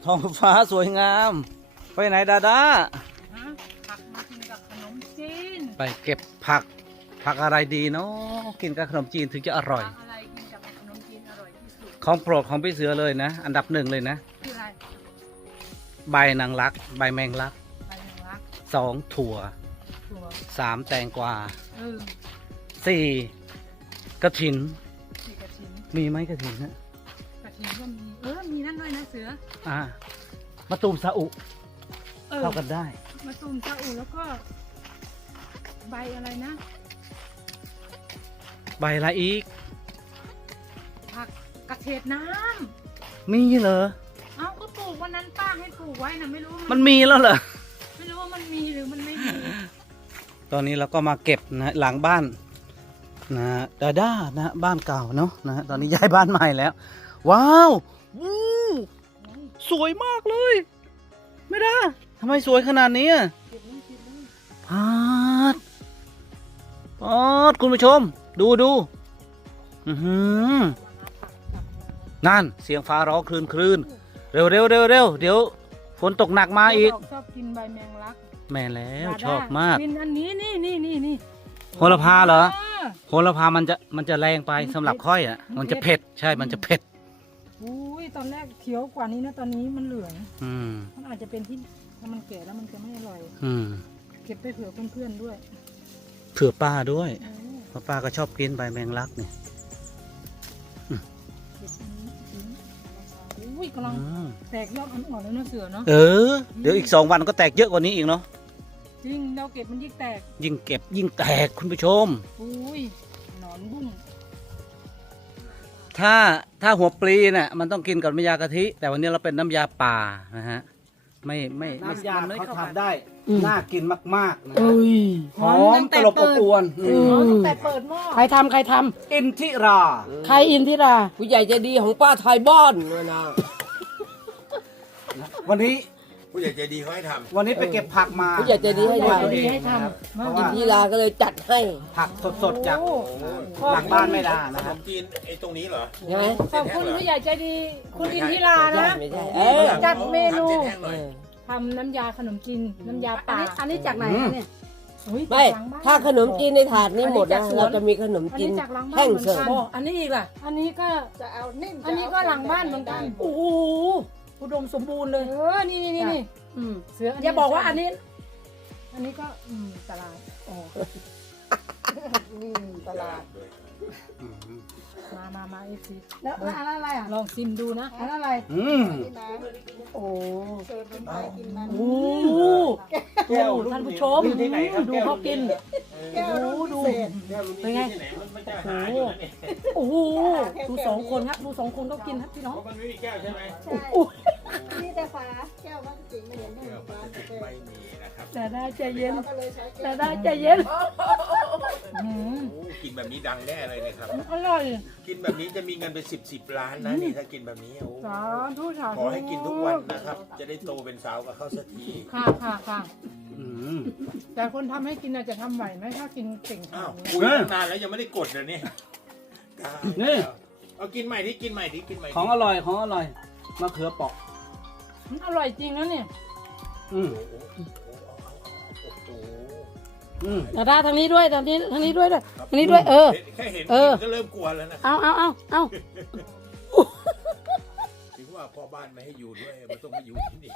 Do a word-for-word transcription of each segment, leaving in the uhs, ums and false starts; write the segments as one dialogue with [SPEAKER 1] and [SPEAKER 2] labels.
[SPEAKER 1] ท้องฟ้าสวยงาม ไปไหนดาดา
[SPEAKER 2] ฮะผักมากินกับขนมจีน
[SPEAKER 1] ไปเก็บผัก ผักอะไรดีเนาะกินกับขนมจีนถึงจะอร่อย
[SPEAKER 2] ผักอะไรกินกับขนมจีนอร่อยที่สุด
[SPEAKER 1] ของโปรดของพี่เสือเลยนะ อันดับหนึ่งเลยนะ
[SPEAKER 2] คืออะไร
[SPEAKER 1] ใบนางรัก ใบแมงลัก
[SPEAKER 2] ใบแมงลัก
[SPEAKER 1] สองถั่ว
[SPEAKER 2] ถั่ว
[SPEAKER 1] สามแตงกวา
[SPEAKER 2] เออ
[SPEAKER 1] สี่กระถิน
[SPEAKER 2] สีกระชิน
[SPEAKER 1] มีไหมกระถินฮะ
[SPEAKER 2] กระชินก็มีเออมีนั่นด้วยนะเสือ
[SPEAKER 1] อ่ามาตูมซาอุ
[SPEAKER 2] เออ
[SPEAKER 1] เข้ากันได้
[SPEAKER 2] มะตูมซาอุแล้วก็ ใบอะไรนะ
[SPEAKER 1] ใบอะไรอีก
[SPEAKER 2] ผักกระเฉดน้
[SPEAKER 1] มีเหรอ
[SPEAKER 2] ำเอ้าก็ปลูกวันนั้นป้าให้ปลูกไว้นะไม่รู้ว่า
[SPEAKER 1] มันมีแล้วเหรอ
[SPEAKER 2] ไม่รู้ว่ามันมีหรือมันไม่มี
[SPEAKER 1] ตอนนี้เราก็มาเก็บนะหลังบ้านนะดาด้านะบ้านเก่าเนาะนะตอนนี้ย้ายบ้านใหม่แล้ว ว้าววู้สวยมากเลย ไม่ได้ทำไมสวยขนาดนี้อะ
[SPEAKER 2] เก็บเลยเก็บเลย
[SPEAKER 1] พาดพาดคุณผู้ชม ดูดูอือหือนั่นเสียงฟ้าร้องคลื่นคลื่นเร็วเร็วเร็วเร็วเดี๋ยวฝนตกหนักมาอีก
[SPEAKER 2] ชอบกินใบแมงลัก
[SPEAKER 1] แม่แล้ว
[SPEAKER 2] ดาด้า
[SPEAKER 1] ชอบมาก
[SPEAKER 2] กินอันนี้นี่นี่นี่นี่
[SPEAKER 1] โหระพาเหรอ
[SPEAKER 2] เออ
[SPEAKER 1] โหระพามันจะมันจะแรงไปสำหรับค่อยอ่ะ มันจะเผ็ดใช่มันจะเผ็ด
[SPEAKER 2] อุ้ยตอนแรกเขียวกว่านี้นะตอนนี้มันเหลือง
[SPEAKER 1] อืม
[SPEAKER 2] มันอาจจะเป็นที่ถ้ามันแก่แล้วมันจะไม่อร่อย
[SPEAKER 1] อืม
[SPEAKER 2] เก็บไปเผื่อเพื่อนๆด้วย
[SPEAKER 1] เผื่อป้าด้วย
[SPEAKER 2] เออ
[SPEAKER 1] เพราะป้าก็ชอบกินใบแมงลักเนี่ย
[SPEAKER 2] เก็บอันนี้ทิ้งอุ้ยกำลัง
[SPEAKER 1] อืม
[SPEAKER 2] แตกยอดอ่อนๆแล้วนะเสือเนาะ
[SPEAKER 1] เออ เดี๋ยวอีกสองวันก็แตกเยอะกว่านี้อีกเนาะ
[SPEAKER 2] จริงเราเก็บมันยิ่งแตก
[SPEAKER 1] ยิ่งเก็บยิ่งแตกคุณผู้ชม
[SPEAKER 2] อุ้ยหนอนบุ้ง
[SPEAKER 1] ถ้าถ้าหัวปลีเนี่ยมันต้องกินกับน้ำยากะทิ แต่วันนี้เราเป็นน้ำยาป่านะฮะ ไม่ไม่น้ำยาเขาทำได้ น่ากินมากๆนะ หอมตลบอบอวน
[SPEAKER 2] อ๋อตั้งแต่เปิดหม้อ
[SPEAKER 3] ใครทำใครท
[SPEAKER 1] อินทิรา
[SPEAKER 3] ำใครอินทิรา
[SPEAKER 4] ผู้ใหญ่ใจดีของป้าไทยบ้านเนี่ยนะ
[SPEAKER 1] วันนี้
[SPEAKER 5] ผู้ใหญ่ใจดีเขาให้ท
[SPEAKER 1] วันนี้ไปเก็บผักมา
[SPEAKER 4] ผู้ใหญ่ใจดีให้
[SPEAKER 1] ด้วย
[SPEAKER 4] ทำ
[SPEAKER 1] ตัวเอง
[SPEAKER 2] ให้ท
[SPEAKER 1] นะครับ
[SPEAKER 2] ำ
[SPEAKER 1] เพราะ
[SPEAKER 4] อิ
[SPEAKER 1] ว่าน
[SPEAKER 4] ทิราก็เลยจัดให้
[SPEAKER 1] ผักสดๆจากหลังบ้านไม่ได้
[SPEAKER 5] ำข
[SPEAKER 1] นะคน รับ
[SPEAKER 5] มจีนไอ้ตรงนี้เหรอ
[SPEAKER 4] ใช่ไหม
[SPEAKER 2] ขอบคุณผู้ใหญ่ใจดีคุณอินทิรา
[SPEAKER 4] ไม่ใช่
[SPEAKER 2] นะ
[SPEAKER 4] ไม่ใช่เออ
[SPEAKER 2] จัดเมนู
[SPEAKER 5] ทำเส้นแห้งหน่อย
[SPEAKER 2] ทำน้ำยาขนมจีนน้ำยาป่า
[SPEAKER 3] อันนี้จากไหนคะเนี่ย
[SPEAKER 2] อุ๊ย
[SPEAKER 4] ไม่
[SPEAKER 2] จากหลังบ้น
[SPEAKER 4] ถ้าขนมจีนในถาดนี้หมด
[SPEAKER 2] อันนี้จา
[SPEAKER 4] นะ
[SPEAKER 2] กสวน
[SPEAKER 4] เราจะมีขนม
[SPEAKER 2] อัน
[SPEAKER 4] จีน
[SPEAKER 2] นี้จากหลังบ้าน
[SPEAKER 4] แห้ง
[SPEAKER 2] เหมือน
[SPEAKER 4] เสิร์ฟ
[SPEAKER 2] กัน
[SPEAKER 3] โอ้อันนี้อีกล่ะ
[SPEAKER 2] อันนี้ก็
[SPEAKER 3] จะเอานิ่ม
[SPEAKER 2] อันนี้ก็หลังบ้านเหมือนกัน
[SPEAKER 3] โอ้โหอุดมสมบูรณ์เลย
[SPEAKER 2] เออนี่นี่นี่นี่
[SPEAKER 3] อืม
[SPEAKER 2] เสือ
[SPEAKER 3] อย่าบอกว่าอันนี้
[SPEAKER 2] อันนี้ก็อืมตลาด
[SPEAKER 3] อ๋ออืมตลาด
[SPEAKER 2] มามามาเอฟซี
[SPEAKER 3] แล้วแล้วอันนั้นอะไรอ่ะ
[SPEAKER 2] ลองซิมดูนะ
[SPEAKER 3] อันนั้นอะไร
[SPEAKER 1] อืม
[SPEAKER 3] โอ้
[SPEAKER 2] เสิร์ฟเป็นไปกินมัน
[SPEAKER 3] โหดูท่านผู้ชมดูเขากิน
[SPEAKER 5] แก้ว
[SPEAKER 3] โอ้โหดู เป็นไง
[SPEAKER 5] ที่ไหนมันไม่จะหาอยู่นั่นเอง
[SPEAKER 3] โอ้โหดูสองคนครับดูสองคนเขากินครับพี่น้อง
[SPEAKER 5] เพราะมันไม่มีแก้วใช่ไหม
[SPEAKER 3] โอ้ย
[SPEAKER 6] นี่แต่ฟ้าแก้วพลาสติกไม่เห็นได้
[SPEAKER 5] แก้ว
[SPEAKER 6] ฟ้า
[SPEAKER 5] พลาสติกไม่มีนะครับ
[SPEAKER 3] แต่ได้ใจเย็น
[SPEAKER 6] เราก็เลยใช้แก้
[SPEAKER 3] แต่
[SPEAKER 6] ว
[SPEAKER 3] ได้ใจเย็น
[SPEAKER 2] อืม
[SPEAKER 5] โอ้กินแบบนี้ดังแน่เลยนะครับ
[SPEAKER 2] อร่อย
[SPEAKER 5] กินแบบนี้จะมีเงินเป็นสิบสิบล้านนะนี่ถ้ากินแบบนี้โอ้
[SPEAKER 2] สาธุสาธุ
[SPEAKER 5] ขอให้กินทุกวันนะครับ จะได้โตเป็นสาวกับเขาสักที
[SPEAKER 2] ค่ะค่ะค่ะ
[SPEAKER 1] อืม
[SPEAKER 2] แต่คนทำให้กินอาจจะทำไหวไหมถ้ากินเก่งข
[SPEAKER 5] อ้า
[SPEAKER 2] นา
[SPEAKER 5] ว
[SPEAKER 2] ดนี้
[SPEAKER 5] คุยตั้งนานแล้วยังไม่ได้กดเลยเนี่ยตาย
[SPEAKER 1] นี่
[SPEAKER 5] เอากินใหม่ที่กินใหม่ที่กินใหม่ดิ
[SPEAKER 1] ของอร่อยของอร่อยมะเขือเปอก
[SPEAKER 2] มันอร่อยจริงนะเนี่ย
[SPEAKER 1] อืม
[SPEAKER 5] โอ้โหโอ้โห
[SPEAKER 1] อืม
[SPEAKER 3] ดาดาทางนี้ด้วยทางนี้ทางนี้ด้วยด้วยทางนี้ด้วยเออ
[SPEAKER 5] แค่เห็น
[SPEAKER 3] เออ
[SPEAKER 5] ก็เริ่มกลัวแล้วนะ
[SPEAKER 3] เอาเอาเอาเอา
[SPEAKER 5] ถึงว่าพ่อบ้านไม่ให้อยู่ด้วยมันต้องมาอยู่ที่นี่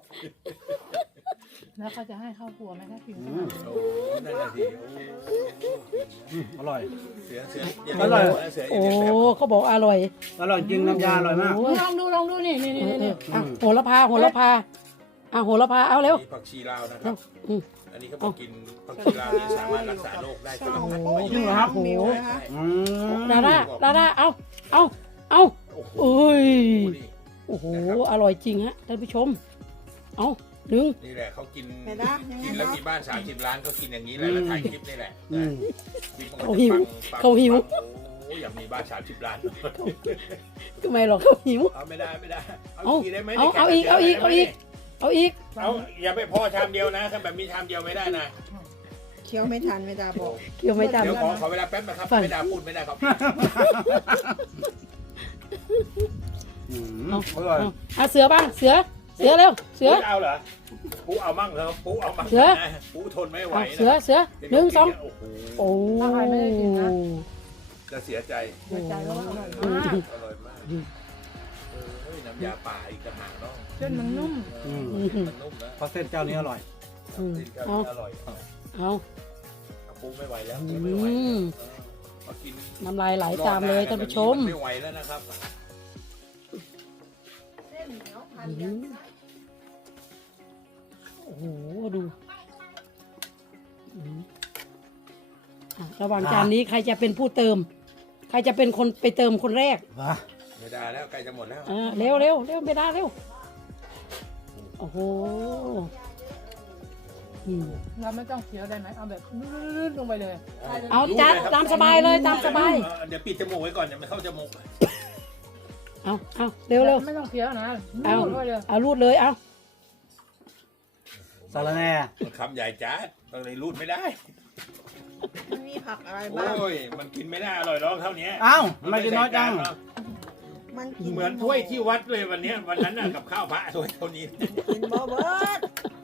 [SPEAKER 2] แล้วเขาจะให้ข้าวครัวไหมถ้ากิน
[SPEAKER 1] อืม
[SPEAKER 5] โอ้นั่นแหละสิโอ้
[SPEAKER 1] อร่อย
[SPEAKER 5] เสือเสืออย่า
[SPEAKER 1] อร่อย
[SPEAKER 5] เสืออ
[SPEAKER 3] โอ้
[SPEAKER 5] ย่าเรียนแบบ
[SPEAKER 3] เขาบอกอร่อย
[SPEAKER 1] อร่อยจริงน้ำยาอร่อยมาก
[SPEAKER 2] ลองดูลองดูนี่นี่นี่
[SPEAKER 3] เออเอ
[SPEAKER 2] นี่
[SPEAKER 3] ออ่ะโหระพาโหระพาอ่ะโหระพาเอาเร็ว
[SPEAKER 5] มีผักชีลาวนะครับ
[SPEAKER 3] อืม
[SPEAKER 5] อันนี้เขาบอกกินผักชีลาวนี่สามารถรักษาโรคได้ใช่ไหมครับ
[SPEAKER 1] จริงเหรอครับ
[SPEAKER 3] โอ้โห
[SPEAKER 5] ใช่
[SPEAKER 1] อืม
[SPEAKER 3] ดาดาดาดาเอาเอาเอา
[SPEAKER 5] โอ้โห
[SPEAKER 3] โอ้ย
[SPEAKER 5] นี่
[SPEAKER 3] โอ้โหอร่อยจริงฮะท่านผู้ชมเอาหนึ่ง
[SPEAKER 5] นี่แหละเขากิน
[SPEAKER 6] ไม่ได้ยังไง
[SPEAKER 5] กินแล้ว
[SPEAKER 6] นะ
[SPEAKER 5] มีบ้านสามสิบล้านก็กินอย่างนี้แหละแล้วถ่ายคลิปนี่แหละ
[SPEAKER 1] อืม
[SPEAKER 5] คลิปมัน
[SPEAKER 3] เขา
[SPEAKER 5] ก็
[SPEAKER 3] หิ
[SPEAKER 5] จะ
[SPEAKER 3] ว
[SPEAKER 5] ปังปัง
[SPEAKER 3] เขาหิว
[SPEAKER 5] ปังโอ้ยอยากมีบ้านสามสิบล้าน
[SPEAKER 3] ทำไมหรอกเขาหิว
[SPEAKER 5] เอาไม่ได้ไม่ได้ เอา
[SPEAKER 3] เอา
[SPEAKER 5] อีกได้ไหม
[SPEAKER 3] เอาเอาอีกเอาอีกเอาอีก เอาอีก
[SPEAKER 5] เอาอย่าไปพอชามเดียวนะถ้าแบบมีชามเดียวไม่ได้นะ
[SPEAKER 6] เคี้ยวไม่ทันไม่ได้บอก
[SPEAKER 3] เกี่ยวไม่ทัน
[SPEAKER 5] เดี๋ยวขอขอเวลาแป๊บนะครับ
[SPEAKER 3] ฟัง
[SPEAKER 5] ไม่ได้พูดไม่ได้ครับ
[SPEAKER 1] อืม
[SPEAKER 3] เอา
[SPEAKER 1] อร่อย
[SPEAKER 3] เอาเอาเสือบ้างเสือ
[SPEAKER 2] เสือเร็วเสือ
[SPEAKER 5] ปูเอาเหรอปูเอามั่งเหรอปูเอามั่ง
[SPEAKER 2] เสือ
[SPEAKER 5] นะปูทนไม่ไหว
[SPEAKER 2] เอา
[SPEAKER 5] นะ
[SPEAKER 2] เสือเสือหนึ่งสอง
[SPEAKER 5] โอ้โห
[SPEAKER 2] โอ้
[SPEAKER 3] ถ้าใครไม่ได้กินนะ
[SPEAKER 5] จะเสียใจ
[SPEAKER 3] เสียใจแล้วว่าอร่อย
[SPEAKER 2] อืม
[SPEAKER 3] มาก
[SPEAKER 5] อร่อยมากเออเฮ้ยน้ำยาป่าอีกต่างหากเนาะ
[SPEAKER 3] เส้นมันนุ่ม
[SPEAKER 5] เออมันนุ่มนะ
[SPEAKER 1] เพราะเส้นเจ้านี้อร่อย
[SPEAKER 2] อืม
[SPEAKER 5] กินกัน
[SPEAKER 2] เอา
[SPEAKER 5] อร่อย
[SPEAKER 2] เอา
[SPEAKER 5] ปูไม่ไหวแล้ว
[SPEAKER 2] อื
[SPEAKER 5] ปูไม่ไหว
[SPEAKER 2] ม
[SPEAKER 5] มากิน
[SPEAKER 2] น้ำลายไหลตามเลยท่านผู้ชม
[SPEAKER 5] นไม่ไหวแล้วนะครับ
[SPEAKER 2] อืมโอ้โหดูอืมอ่ะระหว่างจานนี้ใครจะเป็นผู้เติม ใครจะเป็นคนไปเติมคนแรก
[SPEAKER 1] วะ
[SPEAKER 5] ไม่ได้แล้วใกล้จะหมดแล้ว
[SPEAKER 2] อ่าเร็วเร็วเร็วไม่ได้เร็วโอ้โหอืม
[SPEAKER 3] เราไม่ต้องเคี้ยวได้ไหมเอาแบบลื่นๆลงไปเลย
[SPEAKER 2] เอาจานตามสบายเลยตามสบาย
[SPEAKER 5] เออเดี๋ยวปิดจมูกไว้ก่อนเดี๋ยวมันเข้าจมูก
[SPEAKER 2] เอาเอาเร็วเร็ว
[SPEAKER 3] ไม่ต้องเคี้ยวนะ
[SPEAKER 2] เอา
[SPEAKER 3] ลูบด้วยเลย
[SPEAKER 2] เอารูดเลยเอา
[SPEAKER 1] สารแหน่
[SPEAKER 5] มันคำใหญ่จ้าก็เลยรูดไม่ได้
[SPEAKER 6] มันมีผักอะไร
[SPEAKER 5] โอ
[SPEAKER 6] บ้าง้
[SPEAKER 5] ยมันกินไม่ได้อร่อยร้องเท่านี้
[SPEAKER 1] อ้าวทำไมกินน้อยจัง
[SPEAKER 6] มันกิน
[SPEAKER 5] เหมือนถ้วยที่วัดเลยวันเนี้ยวันนั้นน่ะกับข้าวพระถ้วยเท่านี้
[SPEAKER 6] กินบ่เบิด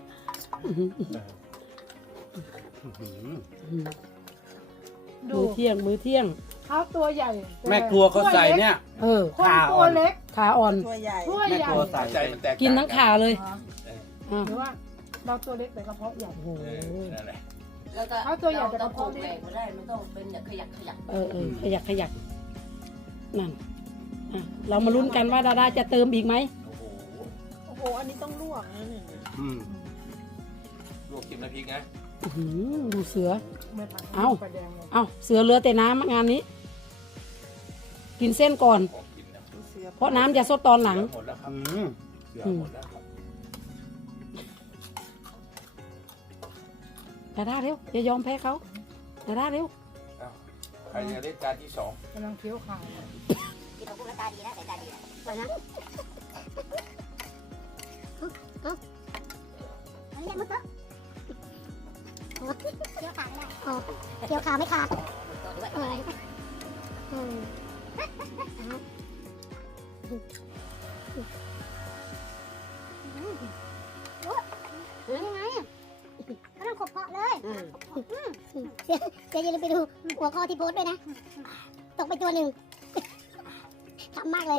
[SPEAKER 3] ดู
[SPEAKER 2] มือเที่ยงมือเที่ยง
[SPEAKER 3] ข้าวตัวใหญ่
[SPEAKER 1] แม่ครัวเขาใส่เนี่ย
[SPEAKER 2] เออ
[SPEAKER 3] คน
[SPEAKER 1] ขาอ่
[SPEAKER 3] ตั
[SPEAKER 1] อ
[SPEAKER 3] วน เล็ก
[SPEAKER 2] ขาอ่อน
[SPEAKER 6] ตัวใหญ่
[SPEAKER 3] ถ้วย
[SPEAKER 1] แม่
[SPEAKER 3] ใหญ่
[SPEAKER 1] ครัวใส่
[SPEAKER 5] ใจมันแตก
[SPEAKER 2] กินทั้งขาเลย
[SPEAKER 3] อ๋อ
[SPEAKER 2] อ่ะ
[SPEAKER 3] หรือว่าเราตัวเล็กแต่กระเพาะใหญ่
[SPEAKER 2] โอ้โห
[SPEAKER 5] เออนั่นแหละ
[SPEAKER 4] แล้วก็
[SPEAKER 3] เอาตัวใหญ่แต่
[SPEAKER 4] เรา
[SPEAKER 3] ก
[SPEAKER 4] ต้อ
[SPEAKER 3] ระ
[SPEAKER 4] ง
[SPEAKER 3] เพาะ
[SPEAKER 4] แหวกมาได้มันต้องเป็นแบบขยักขยัก
[SPEAKER 2] เออเออขยักขยักนั่นอ่ะเรามาลุ้นกันว่าดาดาจะเติมอีกไหม
[SPEAKER 5] โอ้โห
[SPEAKER 6] โอ้โห อันนี้ต้องลวกนะเนี่ย
[SPEAKER 1] อืม
[SPEAKER 5] ลวกกินน้ำพริกนะ
[SPEAKER 2] อื้อหือดูเสือ
[SPEAKER 3] ไม่ผัด
[SPEAKER 2] เอา
[SPEAKER 3] ไฟแดงเลย
[SPEAKER 2] เอาเสือเหลือแต่น้ำงานนี้ กินเส้นก่อน
[SPEAKER 5] ของกินนะ
[SPEAKER 6] เสือ
[SPEAKER 2] เพราะน้ำจะสดตอนหลัง
[SPEAKER 5] หมดแล้วครับ
[SPEAKER 1] อืม
[SPEAKER 5] เสือหมดแล้วครับ
[SPEAKER 2] ดาดาเร็วอย่ายอมแพ้เขาดาดาเร็ว
[SPEAKER 5] อ้าวใครจะเล่นจานที่สอง
[SPEAKER 3] กำลังเคี้ยวขา
[SPEAKER 7] กินของกูแล้วตาดีนะแต่ตาดีนะไปนะเอาเอาอันนี้ได้มุดเตอะโอ้เคี้ยวขาไม่ได้อ๋อเคี้ยวขาไม่ขาดเอออืมหรือยังไงก็ต้องขบเพาะเลยเสียเสียอย่าลืมไปดูหัวข้อที่โพสต์ด้วยนะ ตกไปตัวหนึ่งทำมากเลย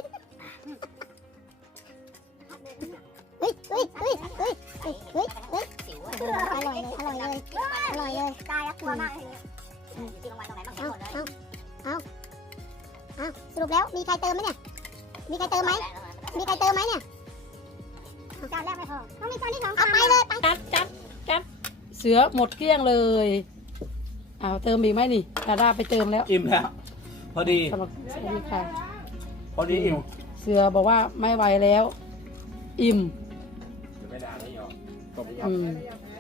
[SPEAKER 7] เฮ้ยเฮ้ยเฮ้ยเฮ้ยเฮ้ยเฮ้ยเฮ้ยอร่อยเลย อร่อยเลย อร่อยเลยตายแล้วกลัวมากเลยอยู่ที่โรงพยาบาลตรงไหนบ้างเห็นหมดเลยเอาเอาเอาสรุปแล้วมีใครเติมไหมเนี่ย มีใครเติมไหม มีใครเติมไหมเนี่ยจานแรกไม่พอต้องมีจานที่สองเอาไปเลยไป
[SPEAKER 2] จัดจัดจัดเสือหมดเกลี้ยงเลยเอาเติมอีกไหมนี่ดาดาไปเติมแล้ว
[SPEAKER 1] อิ่มแล้ว พอดี
[SPEAKER 2] สำหรับสวัสดีค่ะ
[SPEAKER 1] พอดีอิ่ม
[SPEAKER 2] เสือบอกว่าไม่ไหวแล้ว อิ่ม
[SPEAKER 5] จะไม่ด่าไม่ยอมตบ
[SPEAKER 2] อืม
[SPEAKER 3] ไ